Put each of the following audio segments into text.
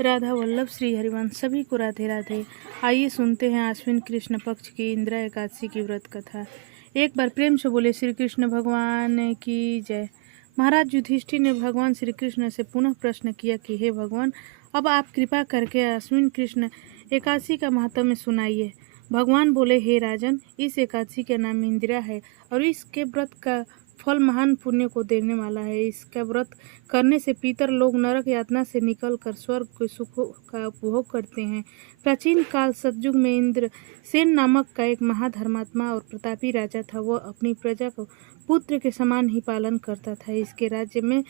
राधा वल्लभ श्री हरिवंश सभी को राधे राधे। आइए सुनते हैं आश्विन कृष्ण पक्ष की इंदिरा एकादशी की व्रत कथा। एक बार प्रेम से बोले श्री कृष्ण भगवान की जय। महाराज युधिष्ठिर ने भगवान श्री कृष्ण से पुनः प्रश्न किया कि हे भगवान, अब आप कृपा करके आश्विन कृष्ण एकादशी का महत्व सुनाइए। भगवान बोले, हे राजन, इस एकादशी का नाम इंदिरा है और इसके व्रत का फल महान पुण्य को देने वाला है। इसका व्रत करने से पितर लोग नरक यातना से निकलकर स्वर्ग के सुखों का उपभोग करते हैं। प्राचीन काल सतयुग में इंद्र सेन नामक का एक महाधर्मात्मा और प्रतापी राजा था। वह अपनी प्रजा को पुत्र के समान ही पालन करता था। इसके राज्य में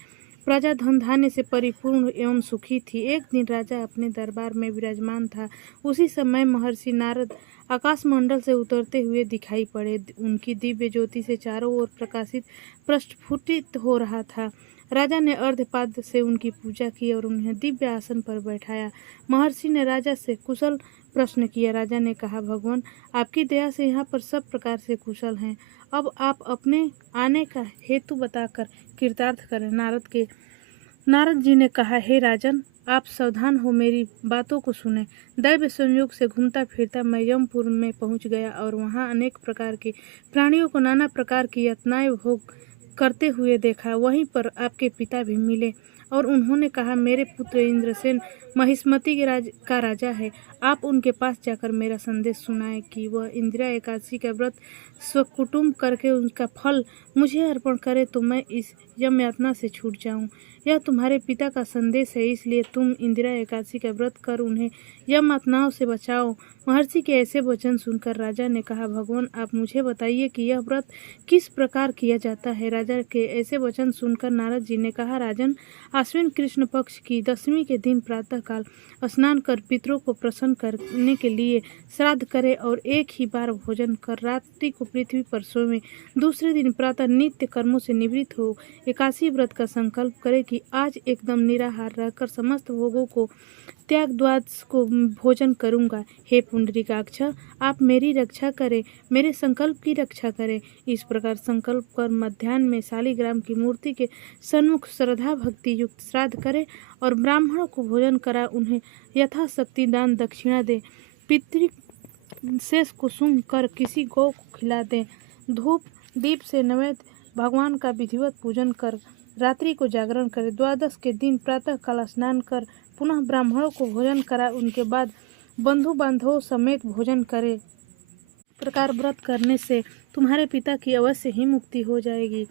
प्रजा धन धान्य से परिपूर्ण एवं सुखी थी। एक दिन राजा अपने दरबार में विराजमान था। उसी समय महर्षि नारद आकाशमंडल से उतरते हुए दिखाई पड़े। उनकी दिव्य ज्योति से चारों ओर प्रकाशित प्रस्फुटित हो रहा था। राजा ने अर्धपाद से उनकी पूजा की और उन्हें दिव्य आसन पर बैठाया। महर्षि ने राजा से कुशल प्रश्न किया। राजा ने कहा, भगवान, आपकी दया से यहाँ पर सब प्रकार से कुशल हैं। अब आप अपने आने का हेतु बताकर कृतार्थ करें। नारद जी ने कहा, हे राजन, आप सावधान हो, मेरी बातों को सुने। दैव संयोग से घूमता फिरता मैं यमपुर में पहुंच गया और वहां अनेक प्रकार के प्राणियों को नाना प्रकार की यातनाएं भोग करते हुए देखा। वहीं पर आपके पिता भी मिले और उन्होंने कहा, मेरे पुत्र इंद्रसेन महिष्मति का राजा है। आप उनके पास जाकर मेरा संदेश सुनाएं कि वह इंदिरा एकादशी का व्रत स्वकुटुंब करके उनका फल मुझे अर्पण करे तो मैं इस यम यातना से छूट जाऊं। यह तुम्हारे पिता का संदेश है, इसलिए तुम इंदिरा एकादशी का व्रत कर उन्हें यम यातनाओं से बचाओ। महर्षि के ऐसे वचन सुनकर राजा ने कहा, भगवान, आप मुझे बताइए कि यह व्रत किस प्रकार किया जाता है। राजा के ऐसे वचन सुनकर नारद जी ने कहा, राजन, आश्विन कृष्ण पक्ष की दशमी के दिन प्रातःकाल स्नान कर पितरों को प्रसन्न करने के लिए श्राद्ध करे और एक ही बार भोजन कर रात्रि को पृथ्वी पर सोवे। दूसरे दिन प्रातः नित्य कर्मों से निवृत्त हो एकादशी व्रत का संकल्प करे कि आज एकदम निराहार रहकर समस्त भोगों को त्याग द्वादश को भोजन करूंगा। हे पुंडरीकाक्ष, आप मेरी रक्षा करें, मेरे संकल्प की रक्षा करें। इस प्रकार संकल्प कर मध्याह्न में शालिग्राम की मूर्ति के सन्मुख श्रद्धा भक्ति युक्त श्राद्ध करे और ब्राह्मणों को भोजन करा उन्हें यथाशक्ति दान दक्षिणा दे। पितृ शेष कुसुम कर किसी गौ को खिला दें। धूप दीप से नैवेद्य भगवान का विधिवत पूजन कर रात्रि को जागरण करे। द्वादश के दिन प्रातः काल स्नान कर पुनः ब्राह्मणों को भोजन करा उनके बाद बंधु बांधवों समेत भोजन करे। प्रकार व्रत करने से तुम्हारे पिता की अवश्य ही मुक्ति हो जाएगी।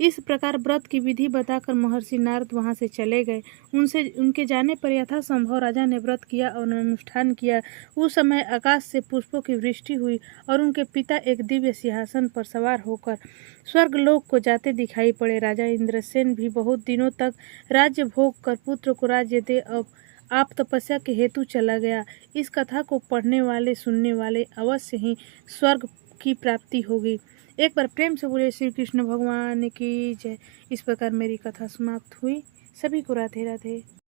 इस प्रकार व्रत की विधि बताकर महर्षि नारद वहां से चले गए। उनके जाने पर यथासंभव राजा ने व्रत किया और अनुष्ठान किया। उस समय आकाश से पुष्पों की वृष्टि हुई और उनके पिता एक दिव्य सिंहासन पर सवार होकर स्वर्गलोक को जाते दिखाई पड़े। राजा इंद्रसेन भी बहुत दिनों तक राज्य भोग कर पुत्र को राज्य दे अब आप तपस्या के हेतु चला गया। इस कथा को पढ़ने वाले सुनने वाले अवश्य ही स्वर्ग की प्राप्ति होगी। एक बार प्रेम से बोले श्री कृष्ण भगवान की जय। इस प्रकार मेरी कथा समाप्त हुई। सभी को राधे राधे।